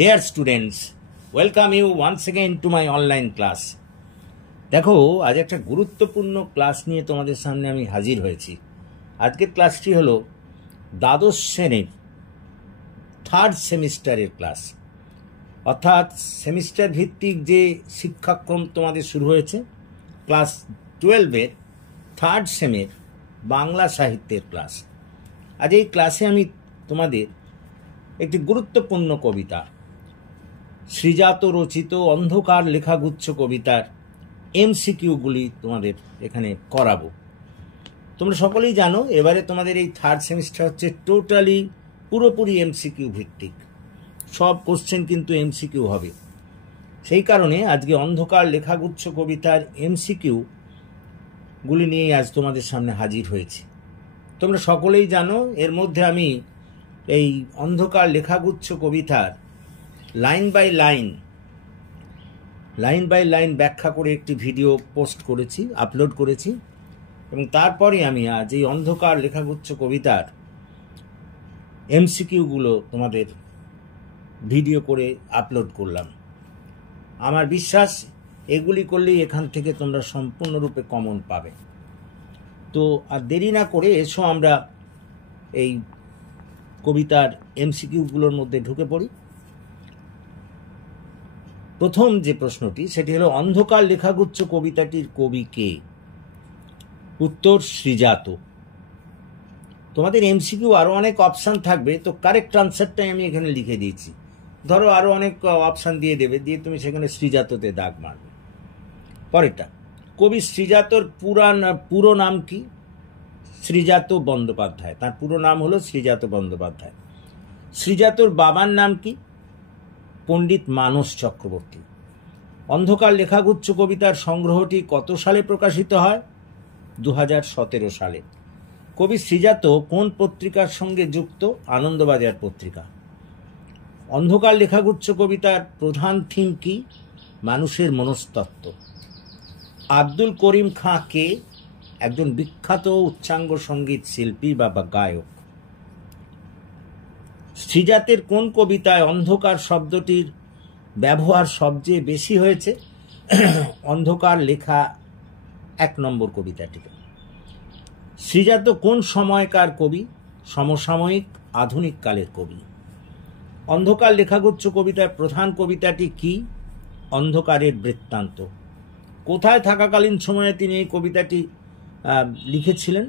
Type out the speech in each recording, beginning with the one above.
Dear students, welcome you once again to my online class. দেখো, আজ একটা গুরুত্বপূর্ণ ক্লাস নিয়ে তোমাদের সামনে আমি হাজির হয়েছি। আজকের ক্লাসটি হলো দ্বাদশ শ্রেণীর থার্ড সেমিস্টারের ক্লাস, অর্থাৎ সেমিস্টার ভিত্তিক যে শিক্ষাক্রম তোমাদের শুরু হয়েছে, ক্লাস 12-এর থার্ড সেমের বাংলা সাহিত্যের ক্লাস। আজ এই ক্লাসে আমি তোমাদের একটি গুরুত্বপূর্ণ কবিতা, শ্রীজাত রচিত অন্ধকার লেখাগুচ্ছ কবিতার এমসিকিউগুলি তোমাদের এখানে করাবো। তোমরা সকলেই জানো, এবারে তোমাদের এই থার্ড সেমিস্টার হচ্ছে টোটালি পুরোপুরি এমসিকিউ ভিত্তিক। সব কোশ্চেন কিন্তু এমসিকিউ হবে। সেই কারণে আজকে অন্ধকার লেখাগুচ্ছ কবিতার এমসিকিউগুলি নিয়েই আজ তোমাদের সামনে হাজির হয়েছি। তোমরা সকলেই জানো, এর মধ্যে আমি এই অন্ধকার লেখাগুচ্ছ কবিতার লাইন বাই লাইন ব্যাখ্যা করে একটি ভিডিও পোস্ট করেছি, আপলোড করেছি, এবং তারপরে আমি আজ এই অন্ধকার লেখাগুচ্ছ কবিতার এমসিকিউগুলো তোমাদের ভিডিও করে আপলোড করলাম। আমার বিশ্বাস এগুলি করলেই এখান থেকে তোমরা সম্পূর্ণরূপে কমন পাবে। তো আর দেরি না করে এসো আমরা এই কবিতার এমসিকিউগুলোর মধ্যে ঢুকে পড়ি। প্রথম যে প্রশ্নটি সেটি হলো, অন্ধকার লেখাগুচ্ছ কবিতাটির কবি কে? উত্তর, শ্রীজাত। তোমাদের এমসিকিউ আরও অনেক অপশান থাকবে, তো কারেক্ট আনসারটাই আমি এখানে লিখে দিয়েছি। ধরো আরও অনেক অপশান দিয়ে দেবে, দিয়ে তুমি সেখানে শ্রীজাততে দাগ মারবে। পরেরটা, কবি শ্রীজাতর পুরো নাম কি? শ্রীজাত বন্দ্যোপাধ্যায়। তার পুরো নাম হলো শ্রীজাত বন্দ্যোপাধ্যায়। শ্রীজাতর বাবার নাম কি? পণ্ডিত মানস চক্রবর্তী। অন্ধকার লেখাগুচ্ছ কবিতার সংগ্রহটি কত সালে প্রকাশিত হয়? 2017 সালে। কবি শ্রীজাত কোন পত্রিকার সঙ্গে যুক্ত? আনন্দবাজার পত্রিকা। অন্ধকার লেখাগুচ্ছ কবিতার প্রধান থিম কি? মানুষের মনস্তত্ত্ব। আব্দুল করিম খাঁ কে? একজন বিখ্যাত উচ্চাঙ্গ সঙ্গীত শিল্পী বা গায়ক। শ্রীজাতের কোন কবিতায় অন্ধকার শব্দটির ব্যবহার সবচেয়ে বেশি হয়েছে? অন্ধকার লেখা 1 নম্বর কবিতাটিতে। শ্রীজাত কোন সময়কার কবি? সমসাময়িক আধুনিক কালের কবি। অন্ধকার লেখাগুচ্ছ কবিতার প্রধান কবিতাটি কি? অন্ধকারের বৃত্তান্ত। কোথায় থাকাকালীন সময়ে তিনি এই কবিতাটি লিখেছিলেন?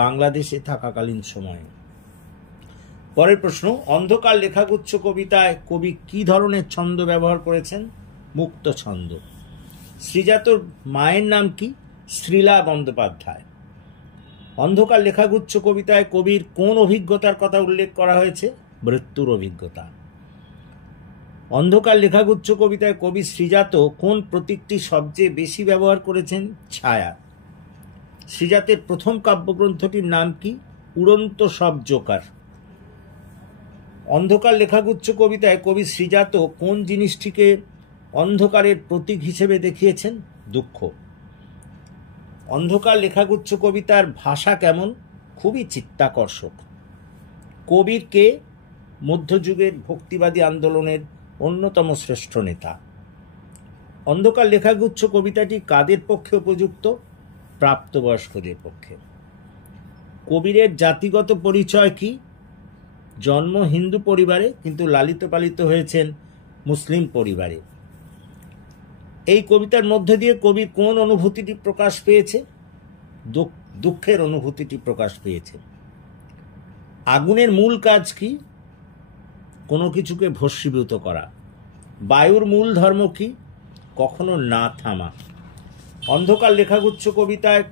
বাংলাদেশে থাকাকালীন সময়ে। পরের প্রশ্ন, অন্ধকার লেখাগুচ্ছ কবিতায় কবি কি ধরনের ছন্দ ব্যবহার করেছেন? মুক্ত ছন্দ। শ্রীজাতর মায়ের নাম কি? শ্রীলা বন্দ্যোপাধ্যায়। অন্ধকার লেখাগুচ্ছ কবিতায় কবির কোন অভিজ্ঞতার কথা উল্লেখ করা হয়েছে? মৃত্যুর অভিজ্ঞতা। অন্ধকার লেখাগুচ্ছ কবিতায় কবি শ্রীজাত কোন প্রতীকটি সবচেয়ে বেশি ব্যবহার করেছেন? ছায়া। শ্রীজাতের প্রথম কাব্যগ্রন্থটির নাম কি? উড়ন্ত সব জোকার। অন্ধকার লেখাগুচ্ছ কবিতায় কবি শ্রীজাত কোন জিনিসটিকে অন্ধকারের প্রতীক হিসেবে দেখিয়েছেন? দুঃখ। অন্ধকার লেখাগুচ্ছ কবিতার ভাষা কেমন? খুবই চিত্তাকর্ষক। কবির কে? মধ্যযুগের ভক্তিবাদী আন্দোলনের অন্যতম শ্রেষ্ঠ নেতা। অন্ধকার লেখাগুচ্ছ কবিতাটি কাদের পক্ষে উপযুক্ত? প্রাপ্তবয়স্কদের পক্ষে। কবিরের জাতিগত পরিচয় কি? জন্ম হিন্দু পরিবারে, কিন্তু লালিত পালিত হয়েছেন মুসলিম পরিবারে। এই কবিতার মধ্যে দিয়ে কবি কোন অনুভূতিটি প্রকাশ পেয়েছে? দুঃখের অনুভূতিটি প্রকাশ পেয়েছে। আগুনের মূল কাজ কি? কোনো কিছুকে ভস্মীভূত করা। বায়ুর মূল ধর্ম কি? কখনো না থামা। অন্ধকার লেখাগুচ্ছ কবিতায়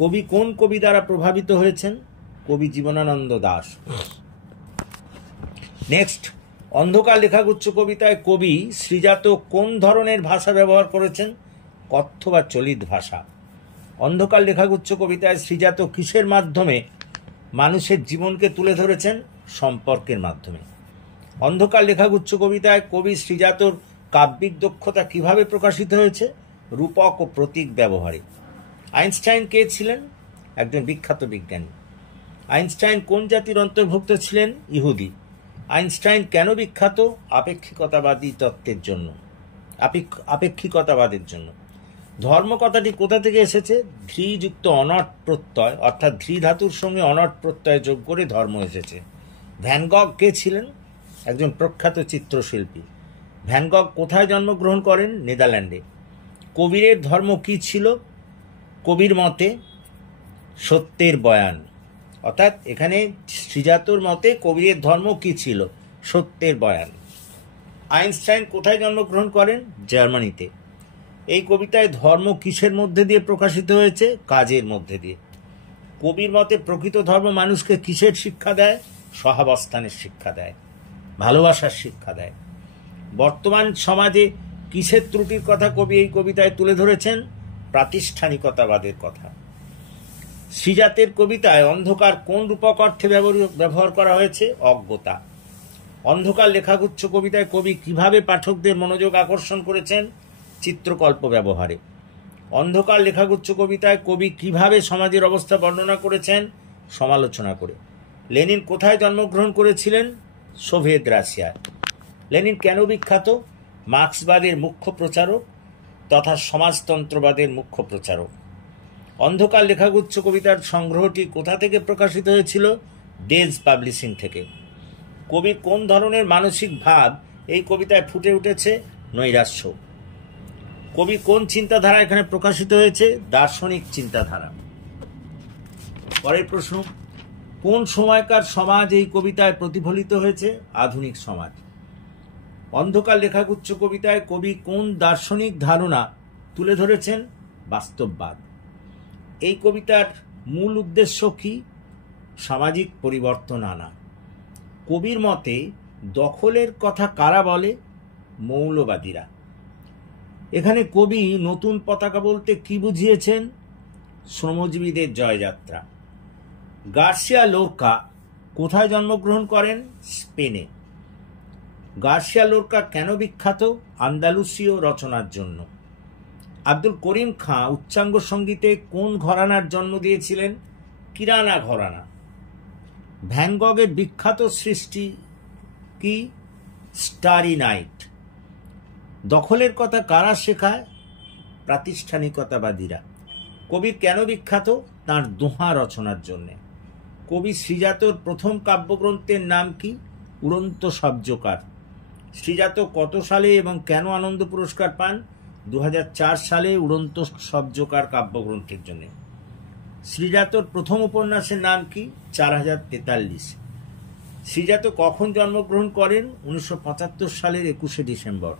কবি কোন কবি দ্বারা প্রভাবিত হয়েছেন? কবি জীবনানন্দ দাশ। নেক্সট, অন্ধকার লেখাগুচ্ছ কবিতায় কবি শ্রীজাত কোন ধরনের ভাষা ব্যবহার করেছেন? কথ্য বা চলিত ভাষা। অন্ধকার লেখাগুচ্ছ কবিতায় শ্রীজাত কিসের মাধ্যমে মানুষের জীবনকে তুলে ধরেছেন? সম্পর্কের মাধ্যমে। অন্ধকার লেখাগুচ্ছ কবিতায় কবি শ্রীজাতর কাব্যিক দক্ষতা কিভাবে প্রকাশিত হয়েছে? রূপক ও প্রতীক ব্যবহারে। আইনস্টাইন কে ছিলেন? একজন বিখ্যাত বিজ্ঞানী। আইনস্টাইন কোন জাতির অন্তর্ভুক্ত ছিলেন? ইহুদি। আইনস্টাইন কেন বিখ্যাত? আপেক্ষিকতাবাদী তত্ত্বের জন্য, আপেক্ষিকতাবাদের জন্য। ধর্ম কথাটি কোথা থেকে এসেছে? ধৃযুক্ত অনট প্রত্যয়, অর্থাৎ ধৃ ধাতুর সঙ্গে অনট প্রত্যয় যোগ করে ধর্ম এসেছে। ভ্যান গগ কে ছিলেন? একজন প্রখ্যাত চিত্রশিল্পী। ভ্যান গগ কোথায় জন্মগ্রহণ করেন? নেদারল্যান্ডে। কবিরের ধর্ম কি ছিল? কবির মতে সত্যের বয়ান, অর্থাৎ এখানে শ্রীজাতর মতে কবিরের ধর্ম কি ছিল? সত্যের বয়ান। আইনস্টাইন কোথায় জন্মগ্রহণ করেন? জার্মানিতে। এই কবিতায় ধর্ম কিসের মধ্যে দিয়ে প্রকাশিত হয়েছে? কাজের মধ্যে দিয়ে। কবির মতে প্রকৃত ধর্ম মানুষকে কিসের শিক্ষা দেয়? সহাবস্থানের শিক্ষা দেয়, ভালোবাসার শিক্ষা দেয়। বর্তমান সমাজে কিসের ত্রুটির কথা কবি এই কবিতায় তুলে ধরেছেন? প্রাতিষ্ঠানিকতাবাদের কথা। শ্রীজাতের কবিতায় অন্ধকার কোন রূপক অর্থে ব্যবহার করা হয়েছে? অজ্ঞতা। অন্ধকার লেখাগুচ্ছ কবিতায় কবি কিভাবে পাঠকদের মনোযোগ আকর্ষণ করেছেন? চিত্রকল্প ব্যবহারে। অন্ধকার লেখাগুচ্ছ কবিতায় কবি কিভাবে সমাজের অবস্থা বর্ণনা করেছেন? সমালোচনা করে। লেনিন কোথায় জন্মগ্রহণ করেছিলেন? সোভিয়েত রাশিয়ায়। লেনিন কেন বিখ্যাত? মার্ক্সবাদের মুখ্য প্রচারক তথা সমাজতন্ত্রবাদের মুখ্য প্রচারক। অন্ধকার লেখাগুচ্ছ কবিতার সংগ্রহটি কোথা থেকে প্রকাশিত হয়েছিল? ডেজ পাবলিশিং থেকে। কবির কোন ধরনের মানসিক ভাব এই কবিতায় ফুটে উঠেছে? নৈরাশ্য। কবি কোন চিন্তাধারা এখানে প্রকাশিত হয়েছে? দার্শনিক চিন্তাধারা। পরের প্রশ্ন, কোন সময়কার সমাজ এই কবিতায় প্রতিফলিত হয়েছে? আধুনিক সমাজ। অন্ধকার লেখাগুচ্ছ কবিতায় কবি কোন দার্শনিক ধারণা তুলে ধরেছেন? বাস্তববাদ। এই কবিতার মূল উদ্দেশ্য কি? সামাজিক পরিবর্তন আনা। কবির মতে দখলের কথা কারা বলে? মৌলবাদীরা। এখানে কবি নতুন পতাকা বলতে কি বুঝিয়েছেন? শ্রমজীবীদের জয়যাত্রা। গার্সিয়া লোরকা কোথায় জন্মগ্রহণ করেন? স্পেনে। গার্সিয়া লোরকা কেন বিখ্যাত? আন্দালুসীয় রচনার জন্য। আব্দুল করিম খাঁ উচ্চাঙ্গ সঙ্গীতে কোন ঘরানার জন্ম দিয়েছিলেন? কিরানা ঘরানা। ভ্যান গগের বিখ্যাত সৃষ্টি কি? Starry night. দখলের কথা কারা শেখায়? প্রাতিষ্ঠানিকতাবাদীরা। কবি কেন বিখ্যাত? তাঁর দোহা রচনার জন্য। কবি শ্রীজাতর প্রথম কাব্যগ্রন্থের নাম কি? উড়ন্ত শব্দকার। শ্রীজাত কত সালে এবং কেন আনন্দ পুরস্কার পান? 2004 সালে উড়ন্ত শব্দকার কাব্যগ্রন্থের জন্য। শ্রীজাতর প্রথম উপন্যাসের নাম কি? 4043। শ্রীজাত কখন জন্মগ্রহণ করেন? 1975 সালের 21শে ডিসেম্বর।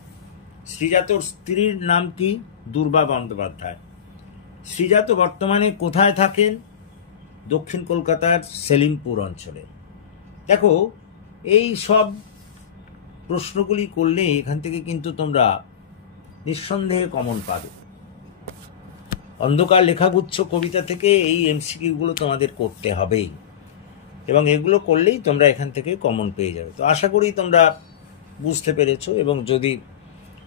শ্রীজাতর স্ত্রীর নাম কি? দুর্বা বন্দ্যোপাধ্যায়। শ্রীজাত বর্তমানে কোথায় থাকেন? দক্ষিণ কলকাতার সেলিমপুর অঞ্চলে। দেখো, এই সব প্রশ্নগুলি করলে এখান থেকে কিন্তু তোমরা নিঃসন্দেহে কমন পাবে। অন্ধকার লেখাগুচ্ছ কবিতা থেকে এই এমসিকিউগুলো তোমাদের করতে হবেই, এবং এগুলো করলেই তোমরা এখান থেকে কমন পেয়ে যাবে। তো আশা করি তোমরা বুঝতে পেরেছো, এবং যদি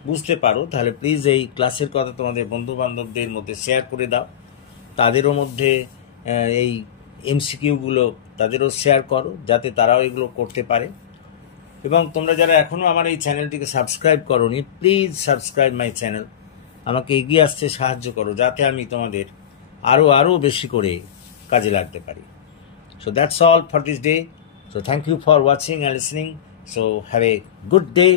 বুঝতে পারো তাহলে প্লিজ এই ক্লাসের কথা তোমাদের বন্ধুবান্ধবদের মধ্যে শেয়ার করে দাও। তাদেরও মধ্যে এই এমসিকিউগুলো তাদেরও শেয়ার করো, যাতে তারাও এগুলো করতে পারে। এবং তোমরা যারা এখনও আমার এই চ্যানেলটিকে সাবস্ক্রাইব করোনি, প্লিজ সাবস্ক্রাইব মাই চ্যানেল। আমাকে এগিয়ে আসতে সাহায্য করো, যাতে আমি তোমাদের আরও বেশি করে কাজে লাগতে পারি। So that's all for this day. So thank you for watching and listening. So have a good day.